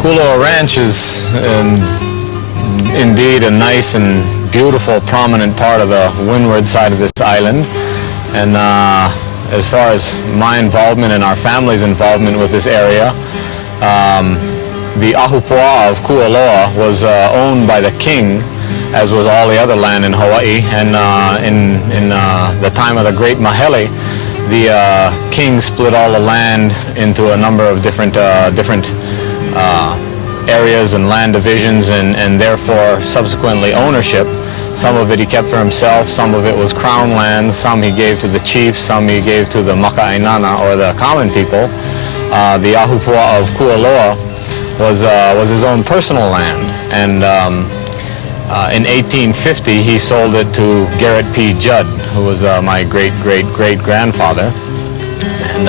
Kualoa Ranch is indeed a nice and beautiful, prominent part of the windward side of this island. And as far as my involvement and our family's involvement with this area, the Ahupua'a of Kualoa was owned by the king, as was all the other land in Hawaii. And in the time of the Great Mahele, the king split all the land into a number of different areas and land divisions, and therefore subsequently ownership. Some of it he kept for himself, some of it was crown lands, some he gave to the chiefs, some he gave to the Maka'ainana, or the common people. The Ahupua'a of Kualoa was his own personal land, and in 1850 he sold it to Garrett P. Judd, who was my great-great-great-grandfather, and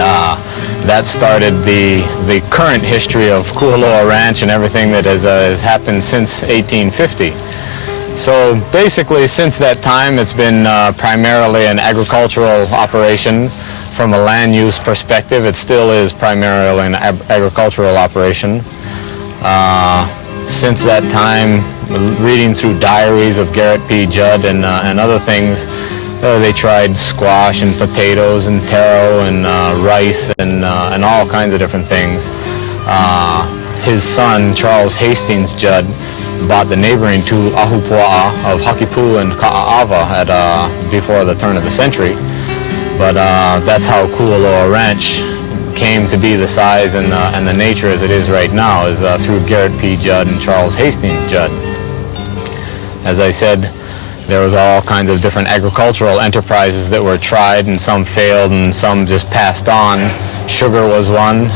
that started the current history of Kualoa Ranch and everything that has happened since 1850. So basically, since that time, it's been primarily an agricultural operation. From a land use perspective, it still is primarily an agricultural operation. Since that time, reading through diaries of Garrett P. Judd and other things, they tried squash and potatoes and taro and rice and all kinds of different things. His son, Charles Hastings Judd, bought the neighboring two Ahupua'a of Hakipu and Ka'aava before the turn of the century. But that's how Kualoa Ranch came to be the size and the nature as it is right now, is through Garrett P. Judd and Charles Hastings Judd. As I said, there was all kinds of different agricultural enterprises that were tried, and some failed and some just passed on. Sugar was one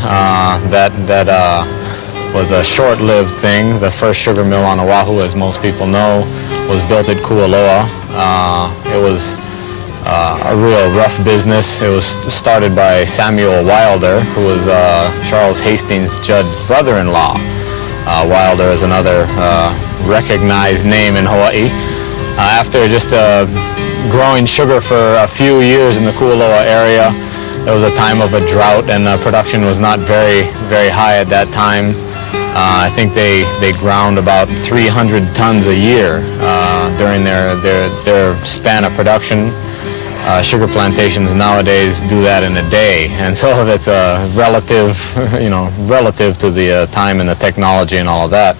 that was a short-lived thing. The first sugar mill on Oahu, as most people know, was built at Kualoa. It was a real rough business. It was started by Samuel Wilder, who was Charles Hastings Judd's brother-in-law. Wilder is another recognized name in Hawaii. After just growing sugar for a few years in the Kualoa area, there was a time of a drought, and production was not very high at that time. I think they ground about 300 tons a year during their span of production. Sugar plantations nowadays do that in a day, and so it's a relative to the time and the technology and all of that,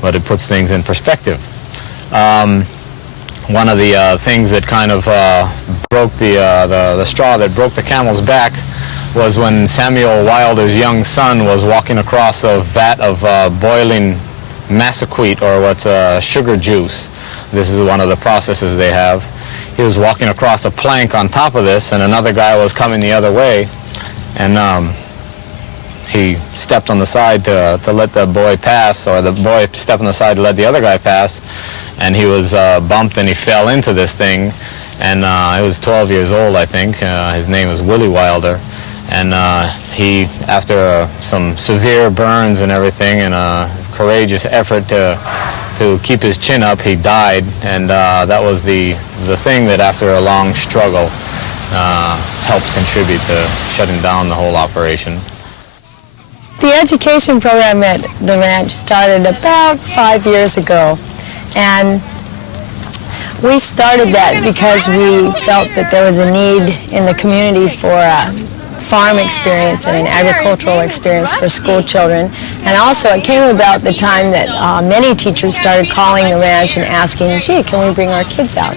but it puts things in perspective. One of the things that kind of broke the straw that broke the camel's back was when Samuel Wilder's young son was walking across a vat of boiling massaquite, or what's sugar juice. This is one of the processes they have. He was walking across a plank on top of this, and another guy was coming the other way, and he stepped on the side to let the boy pass, or the boy stepped on the side to let the other guy pass, and he was bumped and he fell into this thing, and he was 12 years old, I think. His name was Willie Wilder. And he, after some severe burns and everything, and a courageous effort to keep his chin up, he died. And that was the thing that, after a long struggle, helped contribute to shutting down the whole operation. The education program at the ranch started about 5 years ago. And we started that because we felt that there was a need in the community for farm experience and an agricultural experience for school children. And also it came about the time that many teachers started calling the ranch and asking, gee, can we bring our kids out?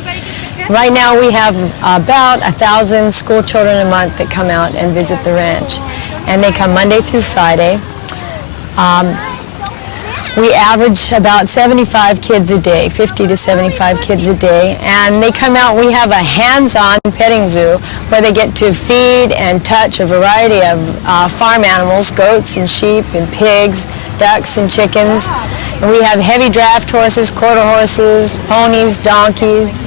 Right now we have about 1,000 school children a month that come out and visit the ranch. And they come Monday through Friday. We average about 75 kids a day, 50 to 75 kids a day, and they come out. We have a hands-on petting zoo where they get to feed and touch a variety of farm animals, goats and sheep and pigs, ducks and chickens. And we have heavy draft horses, quarter horses, ponies, donkeys.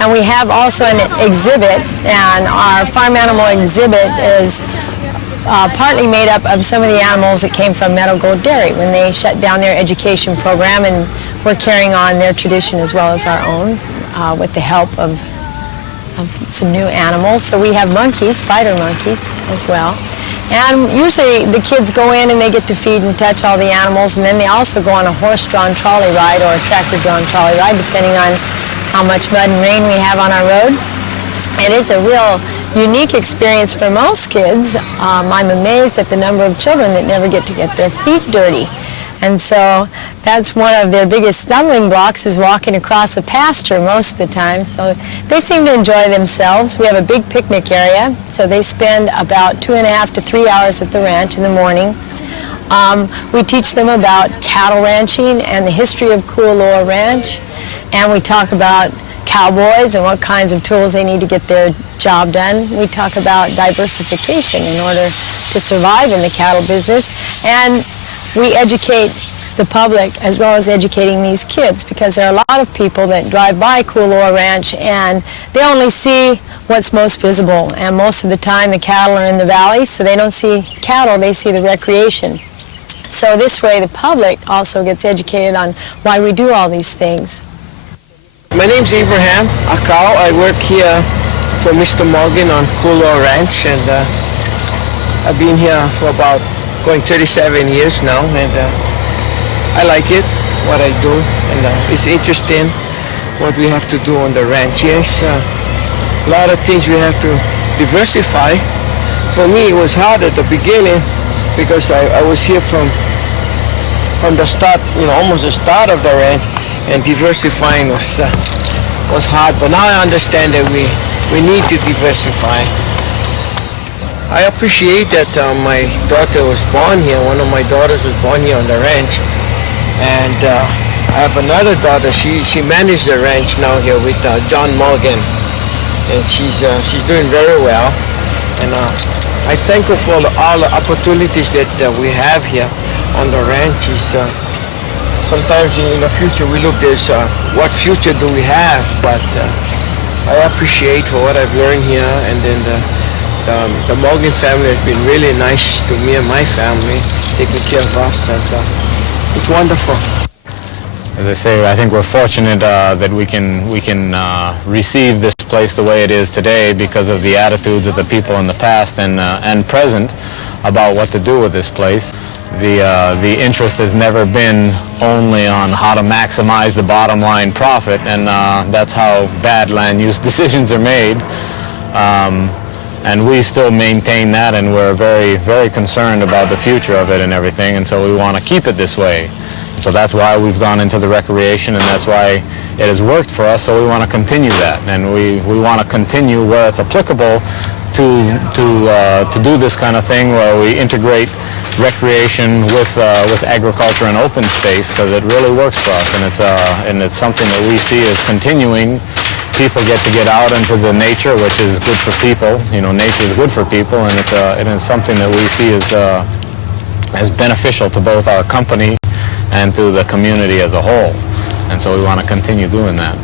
And we have also an exhibit, and our farm animal exhibit is partly made up of some of the animals that came from Meadow Gold Dairy when they shut down their education program, and we're carrying on their tradition as well as our own with the help of of some new animals. So we have monkeys, spider monkeys as well. And usually the kids go in and they get to feed and touch all the animals, and then they also go on a horse-drawn trolley ride or a tractor-drawn trolley ride, depending on how much mud and rain we have on our road. It is a real unique experience for most kids. I'm amazed at the number of children that never get to get their feet dirty. And so that's one of their biggest stumbling blocks, is walking across a pasture most of the time. So they seem to enjoy themselves. We have a big picnic area, so they spend about 2.5 to 3 hours at the ranch in the morning. We teach them about cattle ranching and the history of Kualoa Ranch, and we talk about cowboys and what kinds of tools they need to get their job done. We talk about diversification in order to survive in the cattle business, and we educate the public as well as educating these kids, because there are a lot of people that drive by Kualoa Ranch and they only see what's most visible, and most of the time the cattle are in the valley, so they don't see cattle, they see the recreation. So this way the public also gets educated on why we do all these things. My name's Abraham Akau. I work here for Mr. Morgan on Kualoa Ranch, and I've been here for about going 37 years now, and I like it, what I do, and it's interesting what we have to do on the ranch. Yes, a lot of things we have to diversify. For me, it was hard at the beginning because I was here from the start, almost the start of the ranch, and diversifying was hard. But now I understand that we need to diversify. I appreciate that my daughter was born here. One of my daughters was born here on the ranch, and I have another daughter. She managed the ranch now here with John Morgan, and she's doing very well. And I thank her for all the opportunities that we have here on the ranch. Sometimes in the future we look at what future do we have, but I appreciate for what I've learned here, and then the Morgan family has been really nice to me and my family, taking care of us, and it's wonderful. As I say, I think we're fortunate that we can receive this place the way it is today because of the attitudes of the people in the past and present about what to do with this place. The interest has never been only on how to maximize the bottom line profit, and that's how bad land use decisions are made. And we still maintain that, and we're very, very concerned about the future of it and everything, and so we want to keep it this way. So that's why we've gone into the recreation, and that's why it has worked for us, so we want to continue that. And we want to continue where it's applicable to do this kind of thing, where we integrate recreation with agriculture and open space, because it really works for us, and it's something that we see as continuing. People get to get out into the nature, which is good for people. Nature is good for people, and it's something that we see as beneficial to both our company and to the community as a whole. And so we want to continue doing that.